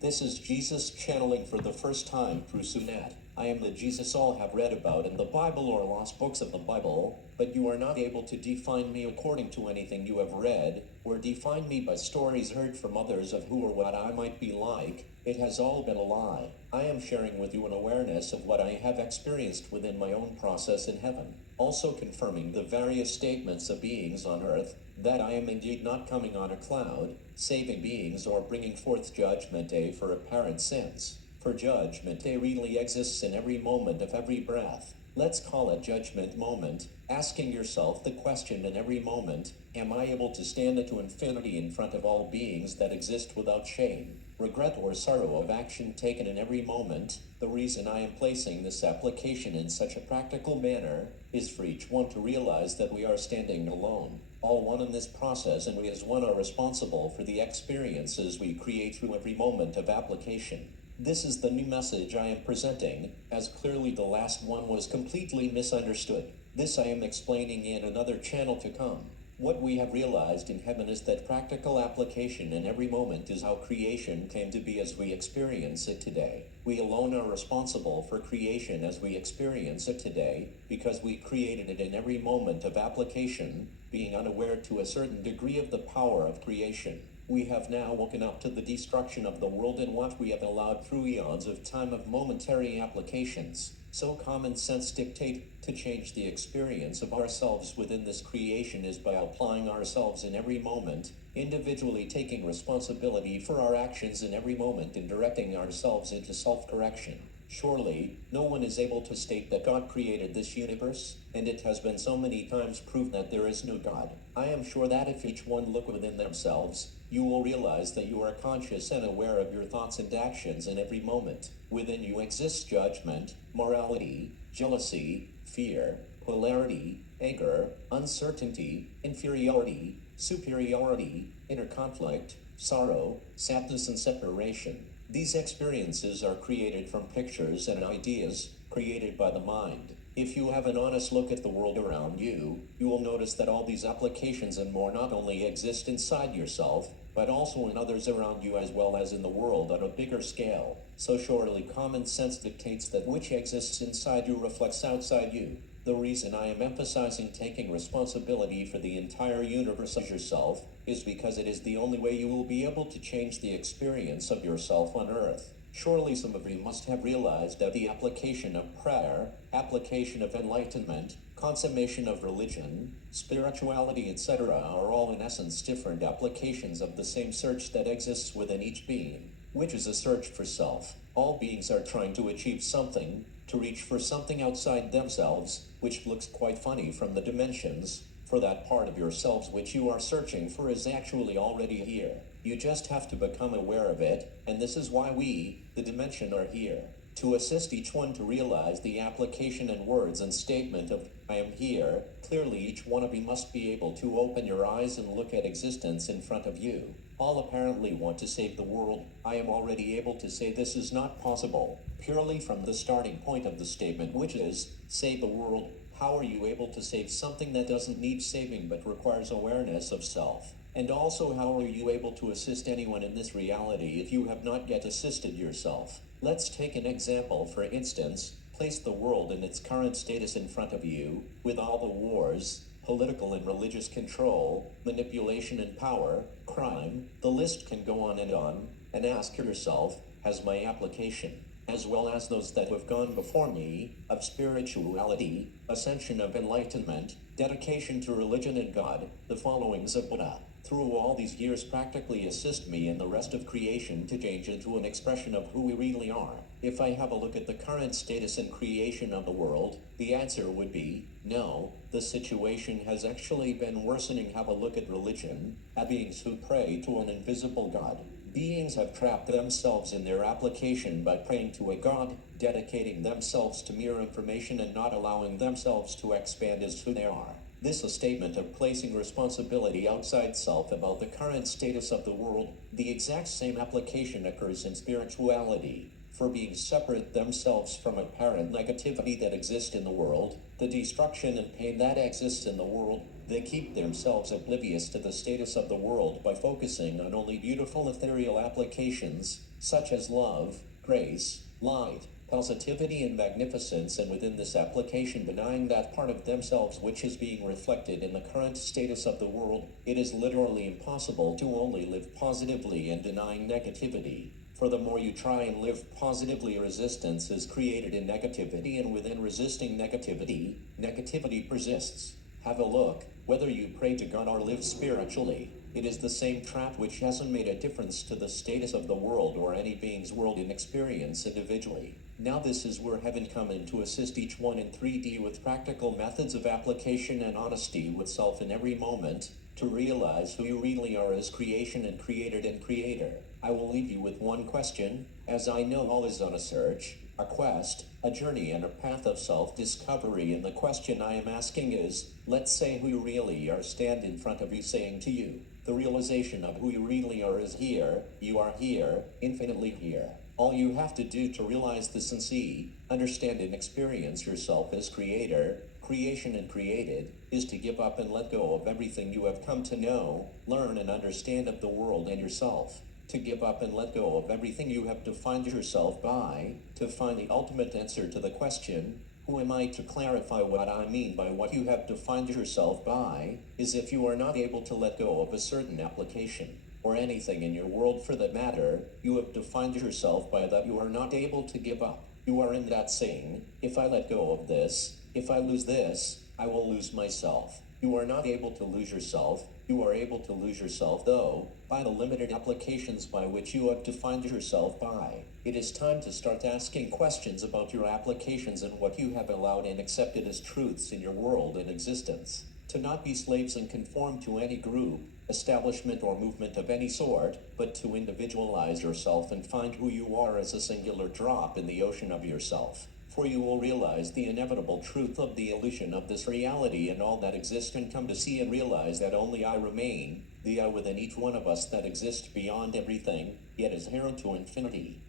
This is Jesus channeling for the first time through Sunat. I am the Jesus all have read about in the Bible or lost books of the Bible, but you are not able to define me according to anything you have read, or define me by stories heard from others of who or what I might be like. It has all been a lie. I am sharing with you an awareness of what I have experienced within my own process in heaven, also confirming the various statements of beings on earth, that I am indeed not coming on a cloud, saving beings or bringing forth Judgment Day for apparent sins. For Judgment Day really exists in every moment of every breath. Let's call it Judgment Moment, asking yourself the question in every moment, am I able to stand to infinity in front of all beings that exist without shame, regret or sorrow of action taken in every moment? The reason I am placing this application in such a practical manner is for each one to realize that we are standing alone, all one in this process, and we as one are responsible for the experiences we create through every moment of application. This is the new message I am presenting, as clearly the last one was completely misunderstood. This I am explaining in another channel to come. What we have realized in heaven is that practical application in every moment is how creation came to be as we experience it today. We alone are responsible for creation as we experience it today, because we created it in every moment of application, being unaware to a certain degree of the power of creation. We have now woken up to the destruction of the world and what we have allowed through eons of time of momentary applications. So common sense dictate to change the experience of ourselves within this creation is by applying ourselves in every moment, individually taking responsibility for our actions in every moment and directing ourselves into self-correction. Surely, no one is able to state that God created this universe, and it has been so many times proved that there is no God. I am sure that if each one look within themselves, you will realize that you are conscious and aware of your thoughts and actions in every moment. Within you exists judgment, morality, jealousy, fear, polarity, anger, uncertainty, inferiority, superiority, inner conflict, sorrow, sadness and separation. These experiences are created from pictures and ideas created by the mind. If you have an honest look at the world around you, you will notice that all these applications and more not only exist inside yourself, but also in others around you as well as in the world on a bigger scale. So surely common sense dictates that which exists inside you reflects outside you. The reason I am emphasizing taking responsibility for the entire universe as yourself is because it is the only way you will be able to change the experience of yourself on earth. Surely some of you must have realized that the application of prayer, application of enlightenment, consummation of religion, spirituality, etc. are all in essence different applications of the same search that exists within each being, which is a search for self. All beings are trying to achieve something, to reach for something outside themselves, which looks quite funny from the dimensions, for that part of yourselves which you are searching for is actually already here. You just have to become aware of it, and this is why we, the dimension, are here. To assist each one to realize the application and words and statement of, I am here, clearly each one of you must be able to open your eyes and look at existence in front of you. All apparently want to save the world. I am already able to say this is not possible, purely from the starting point of the statement, which is, save the world. How are you able to save something that doesn't need saving but requires awareness of self? And also, how are you able to assist anyone in this reality if you have not yet assisted yourself? Let's take an example. For instance, place the world in its current status in front of you, with all the wars, political and religious control, manipulation and power, crime, the list can go on, and ask yourself, has my application, as well as those that have gone before me, of spirituality, ascension of enlightenment, dedication to religion and God, the followings of Buddha, through all these years practically assist me and the rest of creation to change into an expression of who we really are? If I have a look at the current status and creation of the world, the answer would be, no, the situation has actually been worsening. Have a look at religion, at beings who pray to an invisible God. Beings have trapped themselves in their application by praying to a God, dedicating themselves to mere information and not allowing themselves to expand as who they are. This is a statement of placing responsibility outside self about the current status of the world. The exact same application occurs in spirituality. For beings separate themselves from apparent negativity that exists in the world, the destruction and pain that exists in the world, They keep themselves oblivious to the status of the world by focusing on only beautiful ethereal applications, such as love, grace, light, positivity and magnificence, and within this application denying that part of themselves which is being reflected in the current status of the world. It is literally impossible to only live positively and denying negativity. For the more you try and live positively, resistance is created in negativity, and within resisting negativity, negativity persists. Have a look, whether you pray to God or live spiritually, it is the same trap which hasn't made a difference to the status of the world or any being's world in experience individually. Now this is where heaven come in to assist each one in 3D with practical methods of application and honesty with self in every moment, to realize who you really are as creation and created and creator. I will leave you with one question, as I know all is on a search, a quest, a journey and a path of self-discovery, and the question I am asking is, let's say who you really are stand in front of you saying to you, the realization of who you really are is here, you are here, infinitely here. All you have to do to realize this and see, understand and experience yourself as creator, creation and created, is to give up and let go of everything you have come to know, learn and understand of the world and yourself. To give up and let go of everything you have defined yourself by, to find the ultimate answer to the question, who am I? To clarify what I mean by what you have defined yourself by, is if you are not able to let go of a certain application, or anything in your world for that matter, you have defined yourself by that you are not able to give up. You are in that saying, if I let go of this, if I lose this, I will lose myself. You are not able to lose yourself. You are able to lose yourself, though, by the limited applications by which you have defined yourself by. It is time to start asking questions about your applications and what you have allowed and accepted as truths in your world and existence. To not be slaves and conform to any group, establishment or movement of any sort, but to individualize yourself and find who you are as a singular drop in the ocean of yourself. For you will realize the inevitable truth of the illusion of this reality and all that exists, and come to see and realize that only I remain, the I within each one of us that exists beyond everything, yet is inherent to infinity.